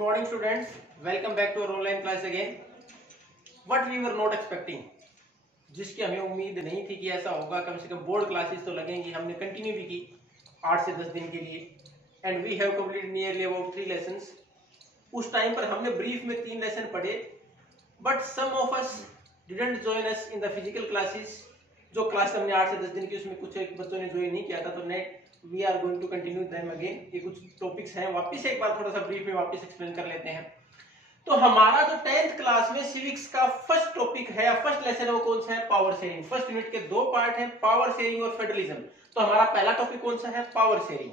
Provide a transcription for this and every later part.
morning students, welcome back to our online class again. What we were not expecting, जिसकी हमें उम्मीद नहीं थी कि ऐसा होगा, कम से कम बोर्ड क्लासेस तो लगेंगी, हमने कंटिन्यू भी की 8 से 10 दिन के लिए and we have completed nearly about 3 lessons. उस टाइम पर हमने ब्रीफ में 3 लेसन पढ़े, but some of us didn't join us in the physical classes. जो क्लास हमने 8 से 10 दिन की उसमें कुछ बच्चों ने ज्वाइन नहीं किया था, तो next we are going to continue them again. ये कुछ टॉपिक्स हैं, वापस एक बार थोड़ा सा ब्रीफ में वापस एक्सप्लेन कर लेते हैं. तो हमारा जो 10th क्लास में सिविक्स का फर्स्ट टॉपिक है या फर्स्ट लेसन है वो कौन सा है? Power sharing. फर्स्ट यूनिट के 2 पार्ट हैं, पावर शेयरिंग और फेडरलिज्म. तो हमारा पहला टॉपिक कौन सा है? Power sharing.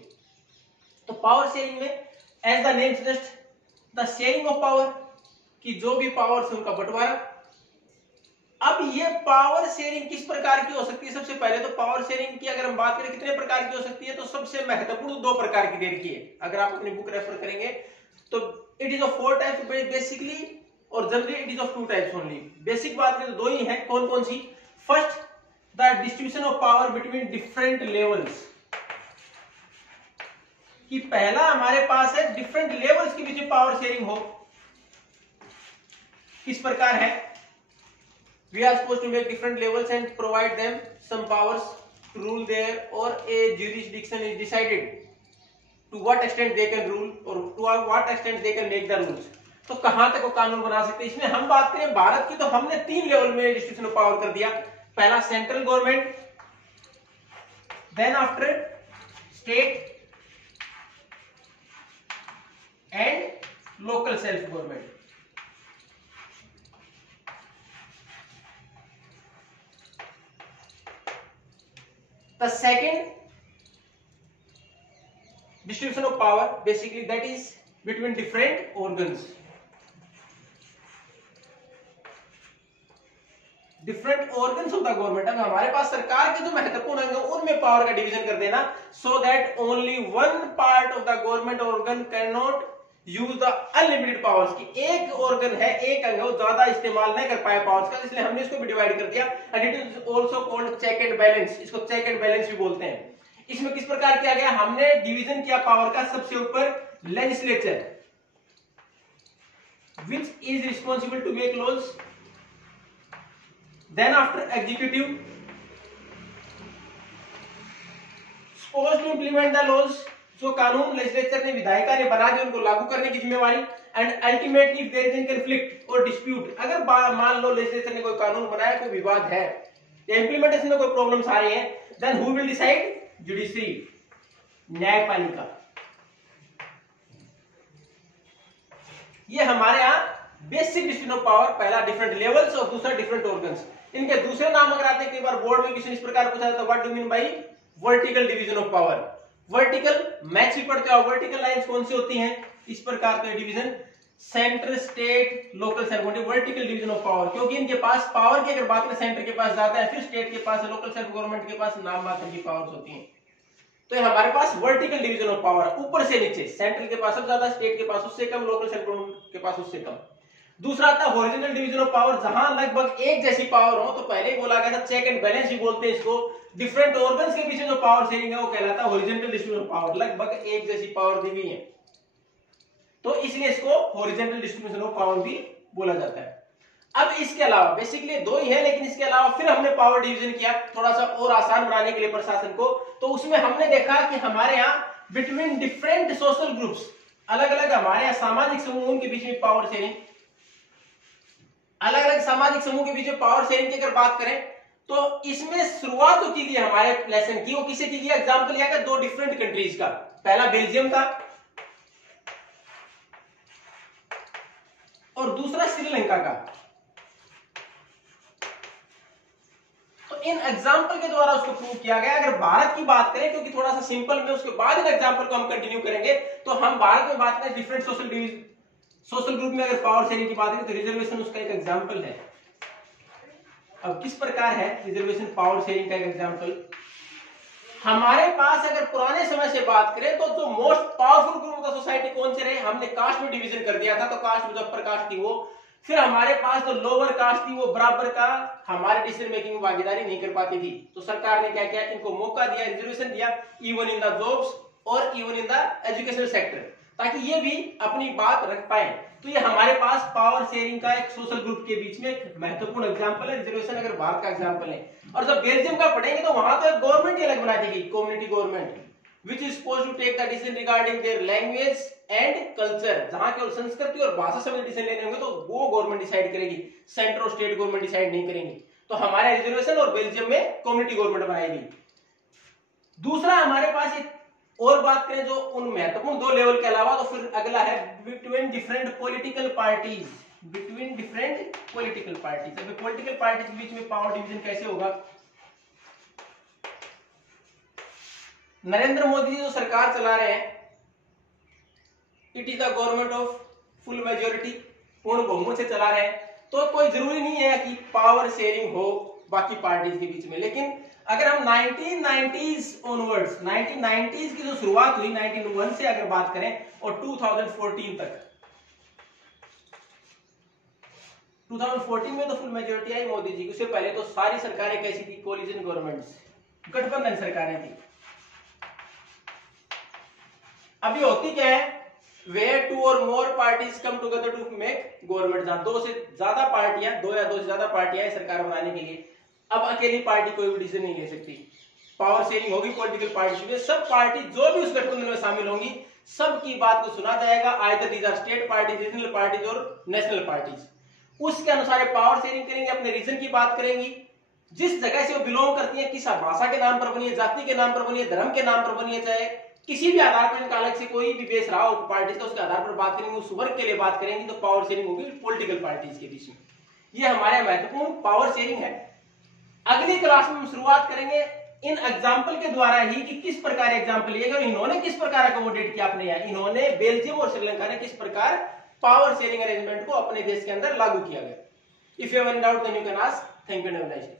तो पावर शेयरिंग में as the name suggest the sharing of power, कि जो भी पावर है उनका बंटवारा. अब ये पावर शेयरिंग किस प्रकार की हो सकती है? सबसे पहले तो पावर शेयरिंग की अगर हम बात करें कितने प्रकार की हो सकती है, तो सबसे महत्वपूर्ण 2 प्रकार की दे रखी है. अगर आप अपनी बुक रेफर करेंगे तो it is of 4 types basically, और generally it is of 2 types only. Basic बात करें तो 2 ही है. कौन कौन सी? First, the distribution of power between different levels. कि पहला हमारे पास है डिफरेंट लेवल्स के बीच में पावर शेयरिंग हो. किस प्रकार है? We are supposed to make different levels and provide them some powers to rule there, or a jurisdiction is decided to what extent they can rule or to what extent they can make the rules. तो कहां तक वो कानून बना सकते हैं? इसमें हम बात करें भारत की तो हमने 3 लेवल में डिस्ट्रीब्यूशन ऑफ पावर कर दिया. पहला central government, then after state and local self government. The second distribution of power basically that is between different organs. Different organs of the government. अब हमारे पास सरकार के जो महत्वपूर्ण अंग हैं उनमें पावर का डिवीजन कर देना, so that only one part of the government organ cannot use the unlimited powers. की एक organ है, एक अंग है, वो ज्यादा इस्तेमाल नहीं कर पाया पावर्स का, इसलिए हमने इसको भी डिवाइड कर दिया. And it is also called check and balance. इसको चेक एंड बैलेंस भी बोलते हैं. इसमें किस प्रकार किया गया? हमने डिवीजन किया पावर का. सबसे ऊपर legislature, which is responsible to make laws. Then after executive, supposed to implement the laws. जो कानून लेजिस्लेचर ने, विधायिका ने बना दिए, उनको लागू करने की जिम्मेवारी. And ultimately if there is an conflict और डिस्प्यूट, अगर मान लो लेजिस्लेचर ने कोई कानून बनाया, कोई विवाद है, इंप्लीमेंटेशन में कोई प्रॉब्लम्स आ रही हैं, then who will decide? Judiciary, न्यायपालिका. ये हमारे यहाँ बेसिक डिस्ट्रीब्यूशन ऑफ पावर. पहला डिफरेंट लेवल्स और दूसरा डिफरेंट ऑर्गन्स. इनके दूसरे नाम अगर आते हैं, कई बार बोर्ड में क्वेश्चन इस प्रकार पूछा जाता है, what do mean by vertical division of power. Vertical match भी पढ़ते हो, वर्टिकल लाइंस कौन सी होती हैं? इस प्रकार के division, centre, state, local self government. Vertical division of power, क्योंकि इनके पास पावर की अगर बात करें, सेंटर के पास ज्यादा है, फिर स्टेट के पास, लोकल सेल्फ गवर्नमेंट के पास नाम मात्र की पावर्स होती हैं. तो ये हमारे पास वर्टिकल डिवीजन ऑफ पावर, ऊपर से नीचे. सेंट्रल के पास सबसे ज्यादा, स्टेट के पास उससे कम, लोकल सेल्फ गवर्नमेंट के पास उससे कम. दूसरा आता है हॉरिजॉन्टल डिवीजन ऑफ पावर, जहां लगभग एक जैसी पावर हो. तो पहले ही बोला गया था, चेक एंड बैलेंस भी बोलते हैं इसको. डिफरेंट ऑर्गन्स के बीच में जो पावर शेयरिंग है वो कहलाता है हॉरिजॉन्टल डिस्ट्रीब्यूशन ऑफ पावर. लगभग एक जैसी पावर दी हुई है, तो इसलिए इसको हॉरिजॉन्टल डिस्ट्रीब्यूशन ऑफ पावर भी बोला जाता है. अब इसके अलावा बेसिकली 2 ही है, लेकिन इसके अलावा फिर हमने पावर डिवीजन किया थोड़ा सा और आसान बनाने के लिए प्रशासन को. तो उसमें हमने देखा कि हमारे यहाँ बिटवीन डिफरेंट सोशल ग्रुप्स, अलग अलग हमारे यहाँ सामाजिक समूह, उनके बीच में पावर शेयरिंग. अलग अलग सामाजिक समूह के बीच में पावर शेयरिंग की अगर बात करें, तो इसमें शुरुआत जो की गई हमारे लेसन की, वो किसे की गई? एग्जांपल लिया गया 2 डिफरेंट कंट्रीज का. पहला बेल्जियम था और दूसरा श्रीलंका का. तो इन एग्जांपल के द्वारा उसको प्रूव किया गया. अगर भारत की बात करें, क्योंकि थोड़ा सा सिंपल में, उसके बाद इन एग्जांपल को हम कंटिन्यू करेंगे, तो हम भारत में बात करें डिफरेंट सोशल ग्रुप में अगर पावर शेयरिंग की बात करें, तो रिजर्वेशन उसका एक एग्जांपल है. अब किस प्रकार है रिजर्वेशन पावर शेयरिंग का एक एग्जांपल? हमारे पास अगर पुराने समय से बात करें, तो जो most powerful group of society कौन से रहे? हमने कास्ट में डिवीजन कर दिया था. तो कास्ट में जो अपर कास्ट थी वो, फिर हमारे पास जो लोअर कास्ट थी वो बराबर का हमारे डिसीजन मेकिंग में भागीदारी नहीं कर पाती थी. तो सरकार ने क्या किया? इनको मौका दिया, रिजर्वेशन दिया, इवन इन द जॉब्स और even in the educational sector. ताकि ये भी अपनी बात रख पाए। तो ये हमारे पास पावर शेयरिंग का एक सोशल ग्रुप के बीच में एक महत्वपूर्ण एग्जांपल है, रिजर्वेशन अगर भारत का एग्जांपल है। और जब बेल्जियम का पढ़ेंगे तो वहां तो एक गवर्नमेंट ही अलग बना दी गई, community government, which is supposed to take the decision regarding their language and culture. जहां केवल संस्कृति और भाषा से डिसीजन लेने होंगे तो वो गवर्नमेंट डिसाइड करेगी, सेंटर और स्टेट गवर्नमेंट डिसाइड नहीं करेंगी। तो हमारे रिजर्वेशन और बेल्जियम में कम्युनिटी गवर्नमेंट बनाई गई। दूसरा हमारे पास एक और बात करें जो उन महत्वपूर्ण 2 लेवल के अलावा, तो फिर अगला है between different political parties. Between different political parties, अभी पॉलिटिकल पार्टीज के बीच में पावर डिवीजन कैसे होगा? नरेंद्र मोदी जी जो सरकार चला रहे हैं, it is the government of full majority, पूर्ण बहुमत से चला रहे हैं। तो कोई जरूरी नहीं है कि पावर शेयरिंग हो बाकी पार्टीज के बीच में। लेकिन अगर हम 1990s ऑनवर्ड्स, 1990s की जो शुरुआत हुई 1991 से अगर बात करें और 2014 तक, 2014 में तो फुल मेजोरिटी आई मोदी जी की। उससे पहले तो सारी सरकारें कैसी थी? कोलिजन गवर्नमेंट्स, गठबंधन सरकारें थी। अभी होती क्या है? Where 2 or more parties come together to make government, जहां 2 से ज्यादा पार्टियां, 2 या 2 से ज्यादा पार्टियां सरकार बनाने के लिए। अब अकेली पार्टी कोई भी डिसीजन नहीं ले सकती, पावर शेयरिंग होगी पॉलिटिकल पार्टी में। सब पार्टी जो भी उस गठबंधन में शामिल होंगी, सबकी बात को सुना जाएगा। Either these are state parties, regional parties और नेशनल पार्टीज। उसके अनुसार पावर शेयरिंग करेंगे, अपने रीजन की बात करेंगी, जिस जगह से वो बिलोंग करती है, किस भाषा के नाम पर बनी है, जाति के नाम पर बनी है, धर्म के नाम पर बनी है, चाहे किसी भी आधार पर इनका अलग से कोई भी बेस रहा हो पार्टी का, उसके आधार पर बात करेंगे, उस वर्ग के लिए बात करेंगे। तो पावर शेयरिंग होगी पॉलिटिकल पार्टीज के बीच में। ये हमारे महत्वपूर्ण पावर शेयरिंग है। अगली क्लास में हम शुरुआत करेंगे इन एग्जाम्पल के द्वारा ही कि किस प्रकार एग्जाम्पल लिए गए, इन्होंने किस प्रकार अकोमोडेट किया अपने यहाँ, इन्होंने बेल्जियम और श्रीलंका ने किस प्रकार पावर शेयरिंग अरेंजमेंट को अपने देश के अंदर लागू किया गया। If you have any doubt then you can ask. Thank you and have a nice day.